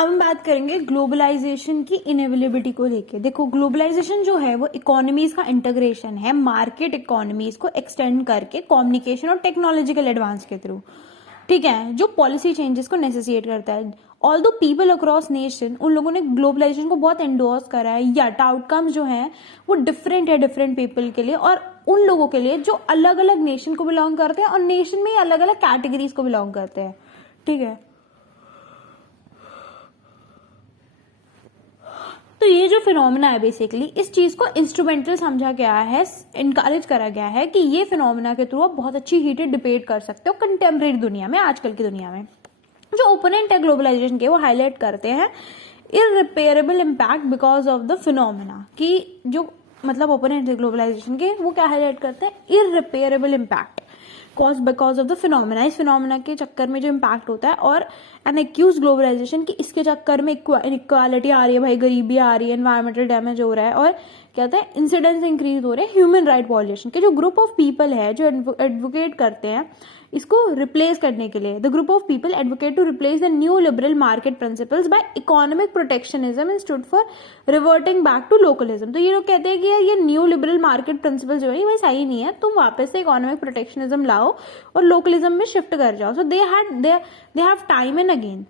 अब हम बात करेंगे ग्लोबलाइजेशन की इनएविलेबिलिटी को लेके। देखो, ग्लोबलाइजेशन जो है वो इकोनॉमीज का इंटीग्रेशन है, मार्केट इकोनॉमीज को एक्सटेंड करके कम्युनिकेशन और टेक्नोलॉजिकल एडवांस के थ्रू, ठीक है, जो पॉलिसी चेंजेस को नेसेसिएट करता है। ऑल दो पीपल अक्रॉस नेशन, उन लोगों ने ग्लोबलाइजेशन को बहुत एंडोर्स करा है, यट आउटकम्स जो है वो डिफरेंट है डिफरेंट पीपल के लिए, और उन लोगों के लिए जो अलग अलग नेशन को बिलोंग करते हैं और नेशन में ही अलग अलग कैटेगरीज को बिलोंग करते हैं, ठीक है। तो ये जो फिनोमेना है बेसिकली, इस चीज को इंस्ट्रूमेंटल समझा गया है, इनकरेज करा गया है कि ये फिनोमेना के थ्रू आप बहुत अच्छी हीटेड डिबेट कर सकते हो कंटेम्प्रेरी दुनिया में, आजकल की दुनिया में। जो ओपोनेंट है ग्लोबलाइजेशन के, वो हाईलाइट करते हैं irreparable impact because of the phenomena, कि जो मतलब ओपोनेंट है ग्लोबलाइजेशन के, वो क्या हाईलाइट करते हैं, irreparable impact cause because of the phenomena. इस फिनोमेना के चक्कर में जो इम्पैक्ट होता है, और एन एक्यूज ग्लोबलाइजेशन की इसके चक्कर में इनइक्वालिटी आ रही है, भाई गरीबी आ रही है, एनवायरमेंटल डैमेज हो रहा है, और कहते हैं इंसिडेंट्स इंक्रीज हो रहे हैं ह्यूमन राइट वॉल्यूशन के। जो ग्रुप ऑफ पीपल है जो एडवोकेट करते हैं इसको रिप्लेस करने के लिए, the group of people advocate to replace the new liberal market principles by economic protectionism and stood for reverting back to localism. तो ये लोग कहते हैं कि यार ये न्यू लिबरल मार्केट प्रिंसिपल जो है भाई सही नहीं है, तुम वापस से इकोनॉमिक प्रोटेक्शनिज्म लाओ और लोकलिज्म में शिफ्ट कर जाओ। So they have time and again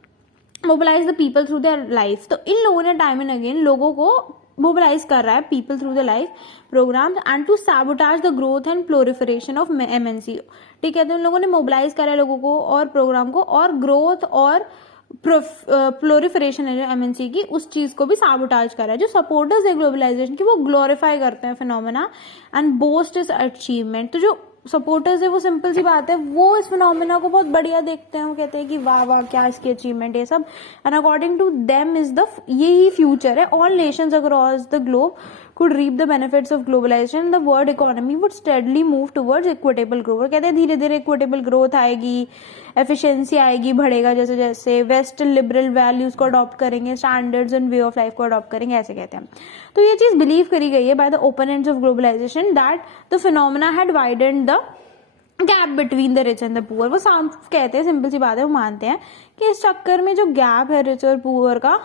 mobilise the people through their life. तो इन लोगों ने टाइम एंड अगेन लोगों को मोबिलाइज कर रहा है, people through the life programme, and to sabotage the growth and proliferation of MNC, ठीक है। तो इन लोगों ने मोबिलाइज करा है लोगों को और प्रोग्राम को, और ग्रोथ और प्लोरिफरेशन है जो एमएनसी की, उस चीज को भी सैबोटाज करा है। जो सपोर्टर्स है ग्लोबलाइजेशन की, वो ग्लोरीफाई करते हैं phenomena and boast is achievement. तो जो सपोर्टर्स है वो सिंपल सी बात है, वो इस फिनोमेना को बहुत बढ़िया देखते हैं, वो कहते हैं कि वाह वाह क्या इसकी अचीवमेंट है सब, and according to them is the यही फ्यूचर है। All nations across the globe could reap the benefits of globalization, the world economy would steadily move towards equitable growth। कहते हैं धीरे धीरे इक्विटेबल ग्रोथ आएगी, एफिशिएंसी आएगी, बढ़ेगा जैसे जैसे वेस्ट लिबरल वैल्यूज को अडॉप्ट करेंगे, standards and way of life को अडॉप्ट करेंगे, ऐसे कहते हैं। तो ये चीज बिलीव करी गई है by the opponents of globalisation that the phenomena had widened the gap between the rich and the poor. वो कहते हैं, सिंपल सी बात है, वो मानते हैं कि इस चक्कर में जो गैप है रिच और पुअर का,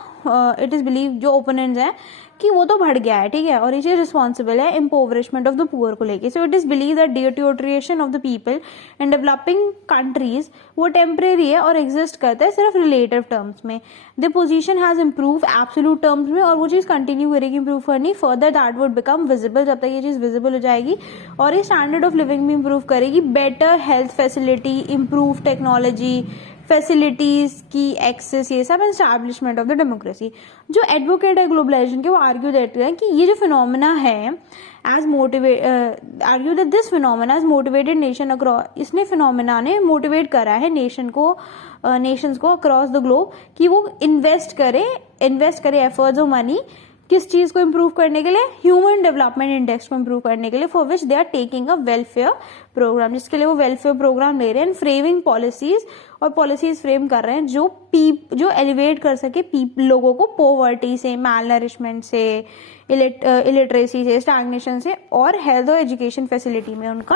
इट इज बिलीव जो ओपोनेंट्स हैं कि वो तो बढ़ गया है, ठीक है, और ये चीज रिस्पॉन्सिबल है इम्पोवरिशमेंट ऑफ द पुअर को लेके। सो it is believe that deterioration of the people in developing countries वो टेम्परेरी है और एग्जिस्ट करता है सिर्फ रिलेटिव टर्म्स में। The position has improve absolute terms में, और वो चीज कंटिन्यू करेगी इम्प्रूव करनी, further that would become visible, जब तक ये चीज विजिबल हो जाएगी, और ये स्टैंडर्ड ऑफ लिविंग भी इम्प्रूव करेगी, better health facility, improve technology facilities की एक्सेस, ये सब एस्टैब्लिशमेंट ऑफ द डेमोक्रेसी। जो एडवोकेट है ग्लोबलाइजेशन के, वो आर्ग्यू देते हैं कि ये जो फिनोमेना है argue that this phenomena as motivated nation across, इसने फिनोमेना ने मोटिवेट करा है नेशंस को अक्रॉस द ग्लोब कि वो इन्वेस्ट करे एफर्ट्स ऑफ मनी, किस चीज को इम्प्रूव करने के लिए, ह्यूमन डेवलपमेंट इंडेक्स को इम्प्रूव करने के लिए, for which they are taking a welfare programme, जिसके लिए वो वेलफेयर प्रोग्राम ले रहे हैं, फ्रेमिंग पॉलिसीज, और पॉलिसीज फ्रेम कर रहे हैं जो एलिवेट कर सके लोगों को पॉवर्टी से, मैलनरिशमेंट से, इलिटरेसी से, स्टैग्नेशन से, और हेल्थ और एजुकेशन फैसिलिटी में उनका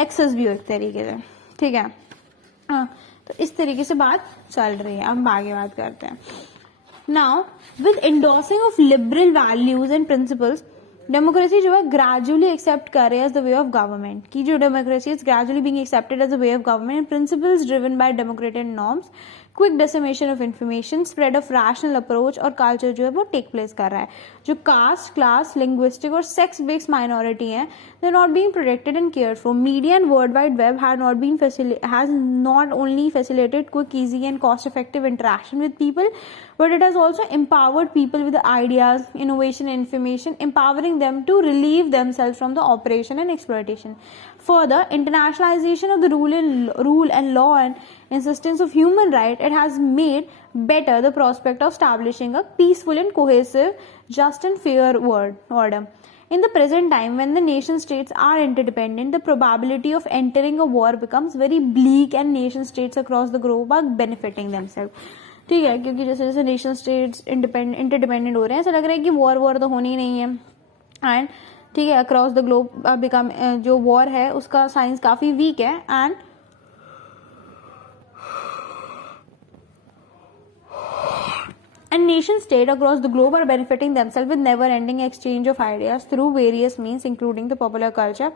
एक्सेस भी हो एक तरीके से, ठीक है। तो इस तरीके से बात चल रही है। अब हम आगे बात करते हैं। Now, with endorsing of liberal values and principles, democracy जो है ग्रेजुअली एक्सेप्ट कर रहे हैं as the way of government, की जो democracy is gradually being accepted as the way of government and principles driven by democratic norms, quick dissemination of information, spread of rational approach, और culture जो है वो take place कर रहा है। जो कास्ट, क्लास, लिंग्विस्टिक और सेक्स बेस्ड माइनॉरिटी है, they are not being protected and cared for. Media and world wide web has not only facilitated quick, easy and cost effective interaction with people, but it has also empowered people with ideas, innovation and information, empowering them to relieve themselves from the oppression and exploitation. Further, internationalization of the rule and law and insistence of human rights, it has made better the prospect of establishing a peaceful and cohesive, just and fair order. In the present time, when the nation states are interdependent, the probability of entering a war becomes very bleak, and nation states across the globe are benefiting themselves. ठीक है, क्योंकि जैसे जैसे nation states interdependent हो रहे हैं, ऐसा लग रहा है कि वॉर तो होनी ही नहीं है, एंड ठीक है अक्रॉस द ग्लोब बिकम जो वॉर है उसका साइंस काफी वीक है, and nation state across the globe are benefiting themselves with never ending exchange of ideas through various means, including the popular culture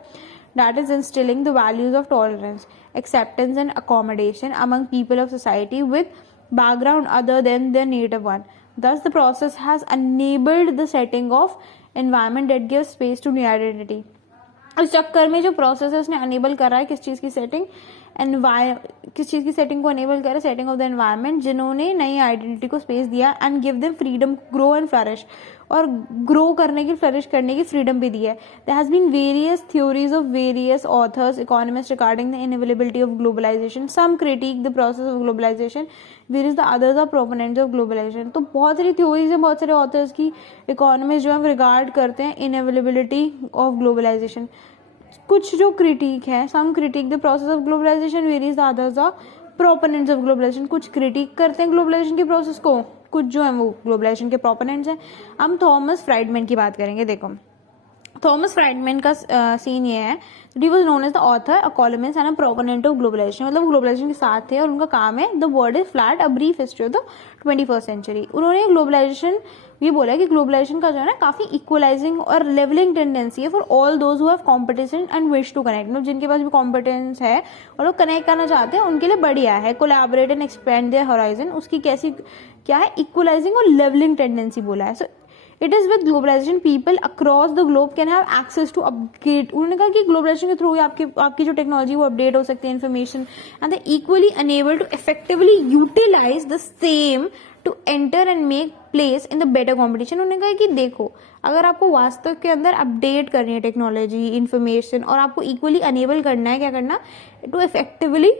that is instilling the values of tolerance, acceptance and accommodation among people of society with background other than their native one. Thus the process has enabled the setting of environment that gives space to new identity. इस चक्कर में जो process है उसने enable करा है किस चीज की सेटिंग, किस चीज की सेटिंग को अनेबल करा, सेटिंग ऑफ द एनवायरनमेंट, जिन्होंने नई आइडेंटिटी को स्पेस दिया and give them freedom grow and flourish, और ग्रो करने की, फ्लरिश करने की फ्रीडम भी दी है. There has been various theories of various authors economist regarding the inevitability of globalisation. Some critic the process of globalisation whereas the others are proponents of globalisation. तो बहुत सारी थ्योरीज हैं, बहुत सारे ऑथर्स की, इकोनॉमिस्ट जो है रिगार्ड करते हैं इनएविलेबिलिटी ऑफ ग्लोबलाइजेशन. कुछ जो क्रिटिक है, some critic the process of globalisation whereas the others are proponents of globalisation. कुछ क्रिटिक करते हैं ग्लोबलाइजेशन के प्रोसेस को, कुछ जो है वो ग्लोबलाइजेशन के प्रोपोनेंट्स हैं. हम थॉमस फ्राइडमैन की बात करेंगे. देखो थॉमस फ्राइडमैन का सीन ये है, he was known as the author, a columnist and a proponent of globalisation. मतलब ग्लोबलाइजेशन के साथ थे और उनका काम है the world is flat, a brief history of the 21st century. उन्होंने ग्लोबलाइजेशन ये बोला कि ग्लोबलाइजेशन का जो है ना काफी इक्वलाइजिंग और लेवलिंग टेंडेंसी है for all those who have competition and wish to connect. मतलब जिनके पास भी कॉम्पिटेंस है और लोग कनेक्ट करना चाहते हैं उनके लिए बढ़िया है. Collaborate and expand their horizon, उसकी कैसी क्या है, इक्वलाइजिंग और लेवलिंग टेंडेंसी बोला है. So it is with globalisation people across the globe can have access to upgrade. उन्होंने कहा कि ग्लोबलाइजेशन के थ्रू आपकी जो टेक्नोलॉजी वो अपडेट हो सकती है, information, and they equally enable to effectively utilise the same to enter and make place in the better competition. उन्होंने कहा कि देखो अगर आपको वास्तव के अंदर अपडेट करनी है टेक्नोलॉजी, इन्फॉर्मेशन, और आपको इक्वली अनेबल करना है, क्या करना, to effectively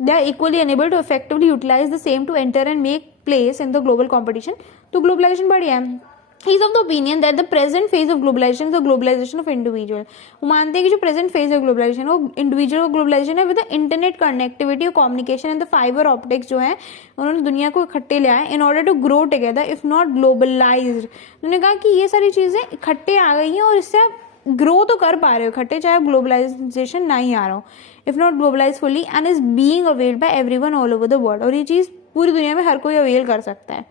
they are equally enabled to effectively utilize the same to enter and make place in the global competition. तो ग्लोबलाइजेशन बढ़िया है. He is of the opinion that the present phase of globalization is the globalization of individual. वो मानते हैं कि जो present phase है globalisation वो इंडिविजुअल ग्लोबलाइजेशन है विद द इंटरनेट कनेक्टिविटी और communication and the fibre optics जो है उन्होंने दुनिया को इकट्ठे ले आए in order to grow together if not globalised. उन्होंने कहा कि ये सारी चीजें इकट्ठे आ गई हैं और इससे आप ग्रो तो कर पा रहे हो इकट्ठे, चाहे ग्लोबलाइजेशन नहीं आ रहा हो, if not globalise fully, and is being availed by everyone all over the world. और ये चीज पूरी दुनिया में हर कोई अवेल कर सकता है.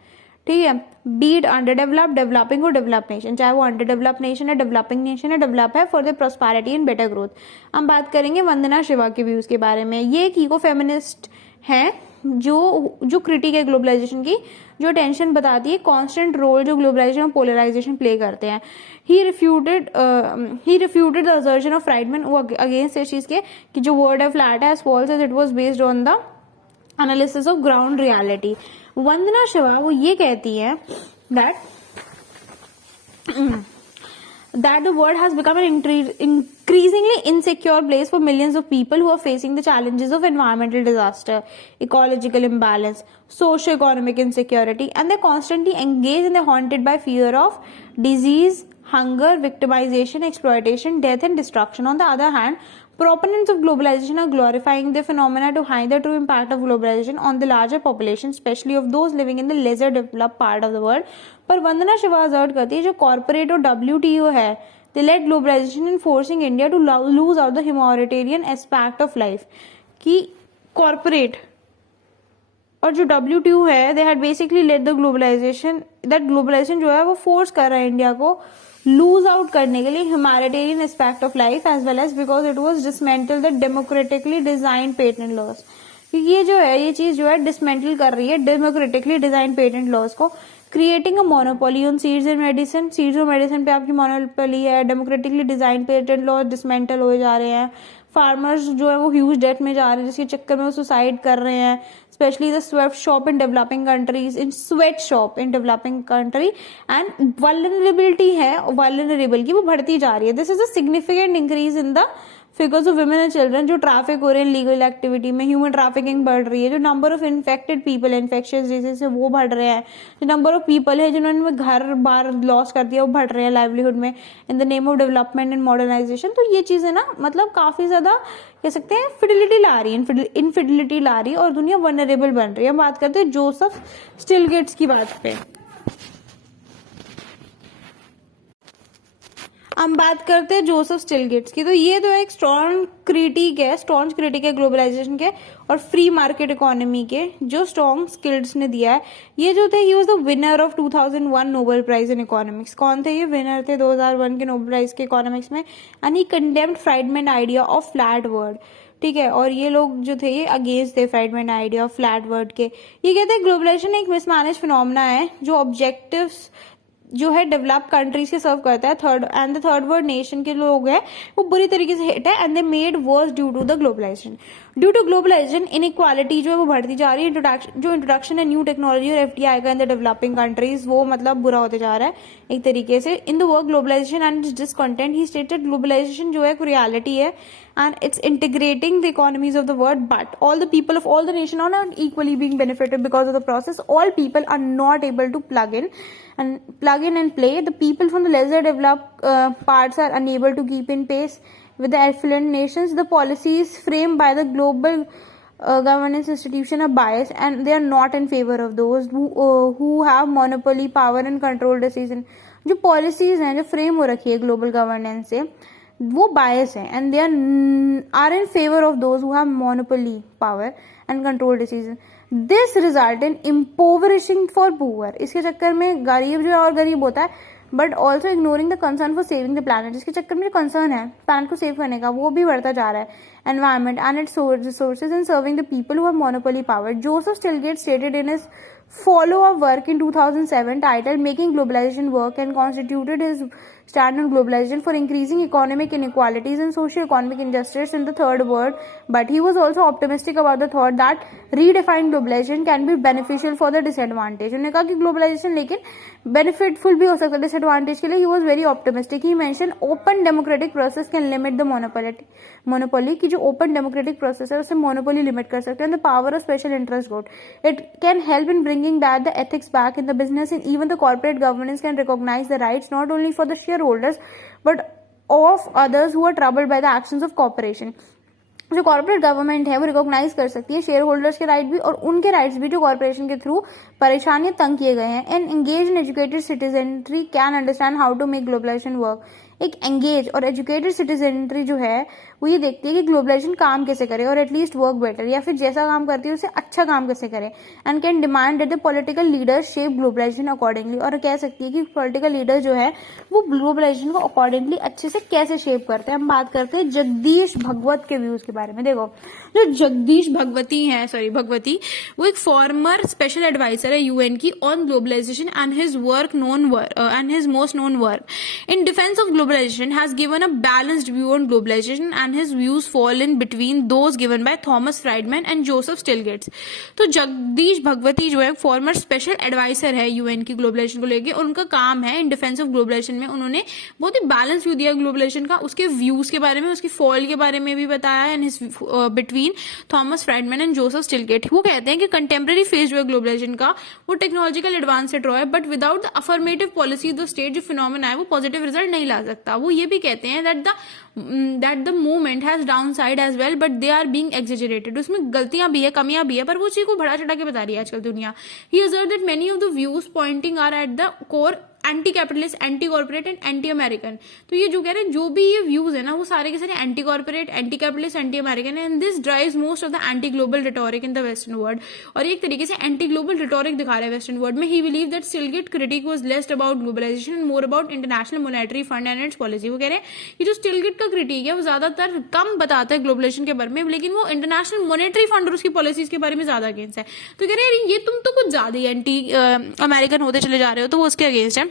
ठीक है, बीट अंडर डेवलप, डेवलपिंग और डेवलप नेशन, चाहे वो अंडर डेवलप नेशन है, डेवलपिंग नेशन है, डेवलप है for the prosperity and better growth. हम बात करेंगे वंदना शिवा के व्यूज के बारे में. ये एक इको फेमिनिस्ट है जो क्रिटिक है ग्लोबलाइजेशन की, जो टेंशन बताती है कांस्टेंट रोल जो ग्लोबलाइजेशन और पोलराइजेशन प्ले करते हैं. He refuted the assertion of Friedman, वो अगेंस्ट इस चीज के कि जो वर्ड है फ्लैट है, false as it was based on the analysis of ground reality. Vandana Shiva वो ये कहती है that the world has become an increasingly insecure place for millions of people who are facing the challenges of environmental disaster, ecological imbalance, socio-economic insecurity, and they're constantly engaged and they're haunted by fear of disease, hunger, victimization, exploitation, death, and destruction. On the other hand, proponents of globalization are glorifying the phenomena to hide the true impact of globalization on the larger population, especially of those living in the lesser developed part of the world. पर वंदना Shiva assert करती है जो corporate और WTO है, they led globalization in forcing India to lose out the humanitarian aspect of life. कि corporate और जो WTO है they had basically led the globalization, that globalization जो है वो फोर्स कर रहा है इंडिया को लूज आउट करने के लिए humanitarian aspect of life as well as because it was dismantle the democratically design patent laws. ये जो है ये चीज जो है डिसमेंटल कर रही है डेमोक्रेटिकली डिजाइन पेटेंट लॉज को, creating a monopoly on seeds and medicine. Seeds और मेडिसिन पे आपकी मोनोपोली है. Democratically design patent laws dismantle हो जा रहे हैं. फार्मर्स जो है वो ह्यूज डेट में जा रहे हैं जिसके चक्कर में वो सुसाइड कर रहे हैं. Specially the sweat shop in developing countries, in sweat shop in developing country, and vulnerability है वल्नरेबल की वो बढ़ती जा रही है. This is a significant increase in the figures of women and children. जो ट्रैफिक हो रहे हैं लीगल एक्टिविटी में, ह्यूमन ट्रैफिकिंग बढ़ रही है. जो number of infected people infectious disease से वो बढ़ रहे हैं. जो नंबर ऑफ पीपल है जिन्होंने घर बार लॉस कर दिया वो बढ़ रहे हैं लाइवलीहुड में in the name of development and modernisation. तो ये चीजें ना मतलब काफी ज्यादा कह सकते हैं फिडिलिटी ला रही है, इनफिडिलिटी ला रही है और दुनिया वनरेबल बन रही है. हम बात करते हैं जोसेफ स्टिलगेट्स की बात पे. हम बात करते हैं जोसेफ स्टिलगेट्स की। तो ये तो एक स्ट्रॉन्ग क्रिटिक है ग्लोबलाइजेशन के और फ्री मार्केट इकोनॉमी के, जो स्ट्रॉन्ग स्किल्स ने दिया है। ये जो थे, he was the winner of 2001 Nobel prize in economics. कौन थे ये? विनर थे 2001 के नोबेल प्राइज के इकोनॉमिक्स में। And he condemned Friedman idea of flat world, ठीक है। और ये लोग जो थे, ये अगेंस्ट थे Friedman idea of flat world के। ये कहते हैं ग्लोबलाइजेशन एक मिसमैनेज फिनोमेना है जो ऑब्जेक्टिव्स जो है डेवलप कंट्रीज के सर्व करता है। थर्ड वर्ल्ड नेशन के लोग हैं वो बुरी तरीके से हिट है, and they made worse due to the globalisation. Due to globalisation inequality जो है वो बढ़ती जा रही है। जो इंट्रोडक्शन है न्यू टेक्नोलॉजी और एफडीआई का इन द डेवलपिंग कंट्रीज, वो मतलब बुरा होते जा रहा है एक तरीके से। In the work globalisation and its discontent, he stated globalisation जो है एक रियलिटी है and it's integrating the economies of the world, but all the people of all the nation are not equally being benefited because of the process. All people are not able to plug in and play. The people from the lesser developed parts are unable to keep in pace with the affluent nations. The policies framed by the global governance institution are biased, and they are not in favor of those who have monopoly power and control decision. जो policies हैं जो frame हो रखी है global governance से, वो bias है, and they are in favour of those who have monopoly power and control decision. This result in impoverishing for poor. इसके चक्कर में गरीब जो है और गरीब होता है, but also ignoring the concern for saving the planet. इसके चक्कर में जो कंसर्न है प्लानट को सेव करने का, वो भी बढ़ता जा रहा है। Environment and its resources in serving the people who have monopoly power. Joseph Stiglitz stated in his follow-up work in 2007 titled Making Globalization Work, and constituted his stand on globalization for increasing economic inequalities and socio-economic injustice in the third world. But he was also optimistic about the thought that redefined globalization can be beneficial for the disadvantaged. उन्होंने कहा कि globalization लेकिन बेनिफिटफुल भी हो सकता है disadvantage के लिए। He was very optimistic. He mention open democratic process can limit the monopoly की जो ओपन डेमोक्रेटिक प्रोसेस है उससे मोनोपोली लिमिट कर सकते हैं। The power of special interest group, it can help in bringing back the ethics back in the business, and even the corporate governance can recognise the rights not only for the shareholders but of others who are troubled by the actions of corporation. जो corporate government है वो recognise कर सकती है share holders के right भी और उनके राइट्स भी जो कॉर्पोरेशन के थ्रू परेशानियां तंग किए गए हैं। And engage in educated citizenry can understand how to make globalisation work. एक एंगेज और एजुकेटेड सिटीजनरी जो है वो ये देखती है कि ग्लोबलाइजेशन काम कैसे करे और एटलीस्ट वर्क बेटर, या फिर जैसा काम करती है उससे अच्छा काम कैसे करे। And can demand that the political leaders shape globalisation accordingly, और कह सकती है कि पॉलिटिकल लीडर जो है वो ग्लोबलाइजेशन को अकॉर्डिंगली अच्छे से कैसे शेप करते हैं। हम बात करते हैं जगदीश भगवत के व्यूज के बारे में। देखो, जो जगदीश भगवती वो एक फॉर्मर स्पेशल एडवाइजर है यूएन की on globalisation, and his most known work in defence of globalisation has given a balanced view on globalisation, and his views fall in between those given by Thomas Friedman and Joseph Stiglitz. तो जगदीश भगवती जो है farmer special adviser है UN की globalisation को लेके। उनका काम है इन डिफेंस ऑफ ग्लोबलाइजेशन में उन्होंने बहुत ही बैलेंस व्यू दिया ग्लोबलाइजेशन का, उसके व्यूज के बारे में, उसकी फॉल के बारे में भी बताया, and his between Thomas Friedman and Joseph Stiglitz. वो कहते हैं कि कंटेम्प्रेरी फेज जो है ग्लोबलाइजेशन का वो टेक्नोलॉजिकल एडवांस से ड्रॉ है, but without the affirmative policy the state जो फिनोमेना है वो पॉजिटिव रिजल्ट नहीं ला सकता। वो ये भी कहते हैं that the movement has downside as well, but they are being exaggerated. उसमें गलतियां भी है, कमियां भी है, पर वो चीज को बढ़ा चढ़ा के बता रही है आजकल दुनिया। He observed that many of the views pointing are at the core anti capitalist, anti corporate and anti American. तो ये जो कह रहे हैं जो भी ये व्यूज है ना वो सारे के सारे anti corporate, anti capitalist, anti American है, and this drives most of the anti global rhetoric in the western world. और एक तरीके से एंटी ग्लोबल रिटोरिक दिखा रहा है वेस्टर्न वर्ल्ड में। He believe that Stiglitz critic was less about globalisation and more about international monetary fund and its policy. वो कह रहे हैं कि जो स्टिलगेट का क्रिटिक है वो ज्यादातर कम बताता है ग्लोबलाइजेशन के बारे में, लेकिन वो इंटरनेशनल मॉनेटरी फंड और उसकी पॉलिसीज के बारे में ज्यादा अगेंस्ट है। तो कह रहे हैं ये तुम तो कुछ ज्यादा ही एंटी अमेरिकन होते चले जा रहे हो, तो वो उसके अगेंस्ट है।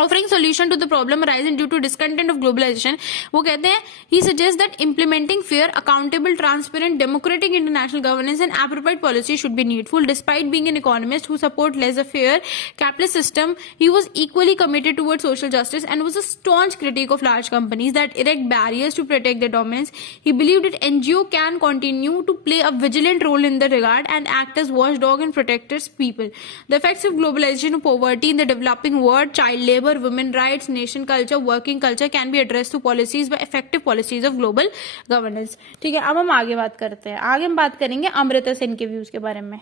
Offering solution to the problem arising due to discontent of globalization, वो कहते हैं he suggests that implementing fair, accountable, transparent, democratic international governance and appropriate policy should be needful. Despite being an economist who support laissez-faire capitalist system, he was equally committed towards social justice and was a staunch critic of large companies that erect barriers to protect their dominance. He believed that NGO can continue to play a vigilant role in the regard and act as watchdog and protectors people. The effects of globalization of poverty in the developing world, child labor, women rights, nation culture, working culture can be addressed through policies by effective policies of global governance। ठीक है, अब हम आगे बात करते हैं। आगे हम बात करेंगे अमृता सेन के व्यूज के बारे में।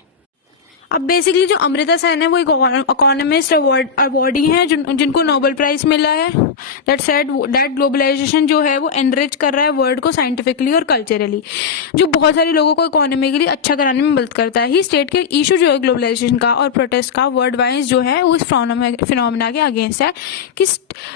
अब बेसिकली जो अमृता सेन है वो एक इकोनॉमिस्ट अवार्डी हैं जिनको नोबेल प्राइज मिला है। दैट सेड दैट ग्लोबलाइजेशन जो है वो एनरिच कर रहा है वर्ल्ड को साइंटिफिकली और कल्चरली, जो बहुत सारे लोगों को इकोनॉमिकली अच्छा कराने में मदद करता है। ही स्टेट के इशू जो है ग्लोबलाइजेशन का और प्रोटेस्ट का वर्ल्ड वाइज जो है वो इस फिनोमिना के अगेंस्ट है कि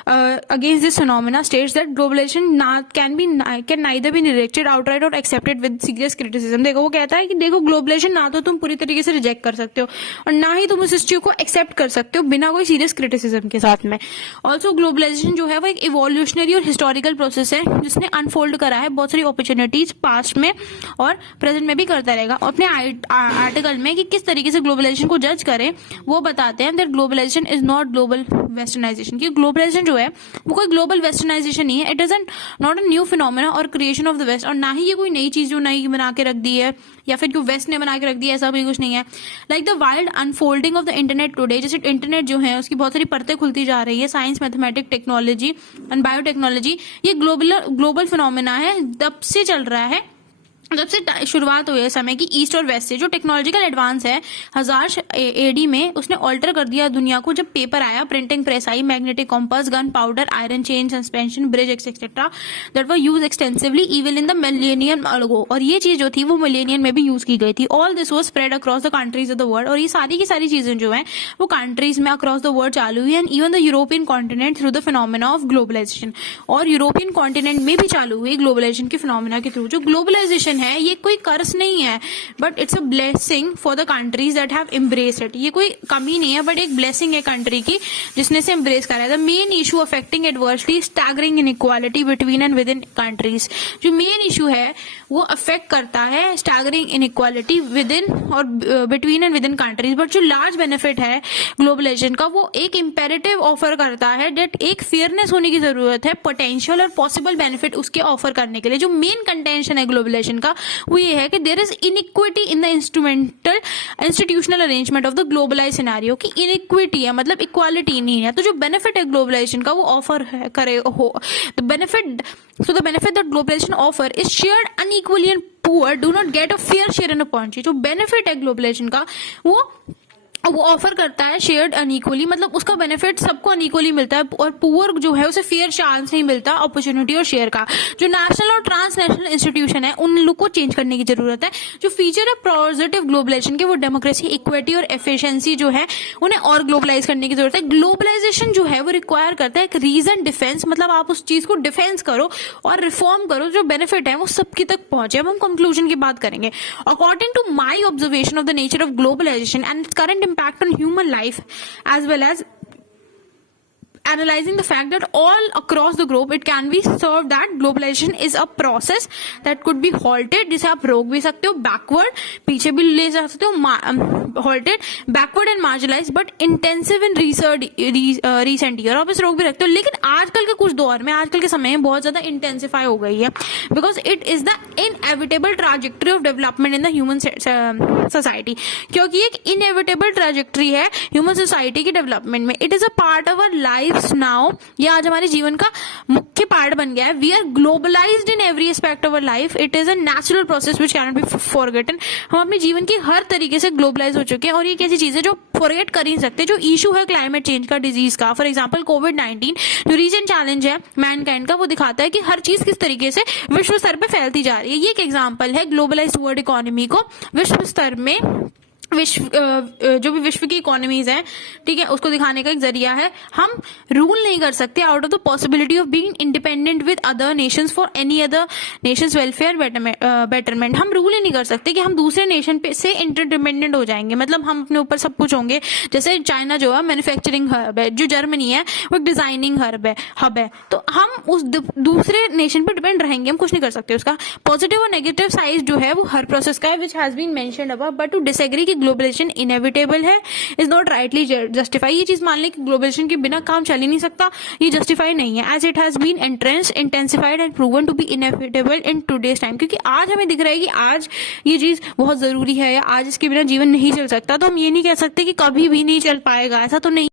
against this phenomena states that globalisation can neither be rejected outright और एक्सेप्टेड विद सीरियस क्रिटिसिज्म। देखो वो कहता है कि देखो ग्लोबलाइजेशन ना तो तुम पूरी तरीके से रिजेक्ट कर सकते हो और ना ही तुम उस चीज को एक्सेप्ट कर सकते हो बिना कोई सीरियस क्रिटिसिज्म के साथ में। ऑल्सो ग्लोबलाइजेशन जो है वो एक इवोल्यूशनरी और हिस्टोरिकल प्रोसेस है जिसने अनफोल्ड करा है बहुत सारी अपॉर्चुनिटीज पास्ट में और प्रेजेंट में भी करता रहेगा। अपने आर्टिकल में कि किस तरीके से ग्लोबलाइजेशन को जज करें वो बताते हैं that globalisation is not global westernisation, कि ग्लोबलाइजेशन जो है वो कोई ग्लोबल वेस्टर्नाइजेशन नहीं है। It is not a new phenomena और क्रिएशन ऑफ द वेस्ट, और ना ही ये कोई नई चीज जो नई बना के रख दी है या फिर क्यों वेस्ट ने बना के रख दिया, ऐसा भी कुछ नहीं है। Like the wild unfolding of the internet today, जैसे इंटरनेट जो है उसकी बहुत सारी परतें खुलती जा रही है, science mathematics technology and biotechnology, ये ग्लोबल फिनोमेना है, तब से चल रहा है जब से शुरुआत हुई है समय की ईस्ट और वेस्ट से। जो टेक्नोलॉजिकल एडवांस है 1000 एडी में उसने ऑल्टर कर दिया दुनिया को, जब पेपर आया, प्रिंटिंग प्रेस आई, magnetic compass, gunpowder, iron chain, suspension bridge etcetera that were used extensively even in the millennium ago, और ये चीज जो थी वो मिलेनियम में भी यूज की गई थी। All this was spread across the countries of the world, और ये सारी की सारी चीजें जो है वो कंट्रीज में अक्रॉस द वर्ल्ड चालू हुई, and even the European continent through the phenomena of globalisation, और यूरोपियन कॉन्टिनेंट में भी चालू हुई ग्लोबलाइजेशन के फिनोमेना के थ्रू। जो ग्लोबलाइजेशन है ये कोई कर्स नहीं है but it's a blessing for the countries that have embraced it, ये कोई कमी नहीं है बट एक ब्लेसिंग है कंट्री की जिसने से एम्ब्रेस करा है। The main issue affecting adversely staggering inequality between and with in countries, जो मेन इशू है वो अफेक्ट करता है स्टैगरिंग इनइक्वालिटी विद इन और between and with in countries, but जो लार्ज बेनिफिट है ग्लोबलाइजेशन का वो एक इंपेरेटिव ऑफर करता है डेट एक फेयरनेस होने की जरूरत है पोटेंशियल और पॉसिबल बेनिफिट उसके ऑफर करने के लिए। जो मेन कंटेंशन है ग्लोबलाइजेशन का वो ये है कि there is inequity in the institutional arrangement of the globalise scenario, की इनइक्विटी है मतलब इक्वालिटी नहीं है। तो जो बेनिफिट है ग्लोबलाइजेशन का वो ऑफर करे हो the benefit, so the benefit that globalization offer is shared unequally and poor do not get a fair share in opportunity। जो बेनिफिट है ग्लोबलाइजेशन का वो ऑफर करता है शेयर्ड अनइक्वली, मतलब उसका बेनिफिट सबको अनइक्वली मिलता है और पुअर जो है उसे फेयर चांस नहीं मिलता अपॉर्चुनिटी और शेयर का। जो नेशनल और ट्रांसनेशनल इंस्टीट्यूशन है उन लोग को चेंज करने की जरूरत है। जो फीचर है पॉजिटिव ग्लोबलाइजेशन के वो डेमोक्रेसी, इक्विटी और एफिशिएंसी जो है उन्हें और ग्लोबलाइज करने की जरूरत है। ग्लोबलाइजेशन जो है वो रिक्वायर करता है एक रीजन डिफेंस, मतलब आप उस चीज को डिफेंस करो और रिफॉर्म करो, जो बेनिफिट है वो सबकी तक पहुंचे। अब हम कंक्लूजन की बात करेंगे। According to my observation of the nature of globalisation and its current impact on human life, as well as analyzing the fact that all across the globe it can be served that globalization is a process that could be halted, जिसे आप रोक भी सकते हो, backward पीछे भी ले जा सकते हो, halted, backward and marginalized but intensive in recent year, आप इसे रोक भी रखते हो। लेकिन आजकल के कुछ दौर में, आजकल के समय में बहुत ज्यादा इंटेंसिफाई हो गई है because it is the inevitable trajectory of development in the human society, क्योंकि एक inevitable trajectory है human society की डेवलपमेंट में। it is a part of our life now, ये आज हमारे जीवन का मुख्य पार्ट बन गया है। We are globalised in every aspect of our life, it is a natural process which can not be forgotten. हम अपने जीवन की हर तरीके से ग्लोबलाइज हो चुके हैं और ये कैसी चीज है जो फॉरगेट कर ही नहीं सकते। जो इशू है क्लाइमेट चेंज का, डिजीज का, फॉर एग्जाम्पल कोविड-19 जो रीजन चैलेंज है मैनकाइंड का, वो दिखाता है कि हर चीज किस तरीके से विश्व स्तर पर फैलती जा रही है। ये एक एग्जाम्पल है ग्लोबलाइज्ड वर्ल्ड इकोनॉमी को विश्व स्तर में, जो भी विश्व की इकोनॉमीज है, ठीक है, उसको दिखाने का एक जरिया है। हम रूल नहीं कर सकते out of the possibility of being independent with other Nations for any other Nations welfare betterment. हम रूल ही नहीं कर सकते कि हम दूसरे नेशन पे से इंटरडिपेंडेंट हो जाएंगे, मतलब हम अपने ऊपर सब कुछ होंगे। जैसे चाइना जो है मैन्युफैक्चरिंग हब है, जो जर्मनी है वो एक डिजाइनिंग हब है, तो हम उस दूसरे नेशन पर डिपेंड रहेंगे, हम कुछ नहीं कर सकते। उसका पॉजिटिव और नेगेटिव साइड जो है वो हर प्रोसेस का है which has been mentioned above, but to disagree कि ग्लोबलाइजेशन इनएविटेबल है इज नॉट राइटली जस्टिफाई। ये चीज मान ले कि ग्लोबलाइजेशन के बिना काम चल ही नहीं सकता, ये जस्टिफाई नहीं है, as it has been entrenched, intensified and proven to be inevitable in today's time. क्योंकि आज हमें दिख रहा है कि आज ये चीज बहुत जरूरी है या आज इसके बिना जीवन नहीं चल सकता, तो हम ये नहीं कह सकते कि कभी भी नहीं चल पाएगा, ऐसा तो नहीं।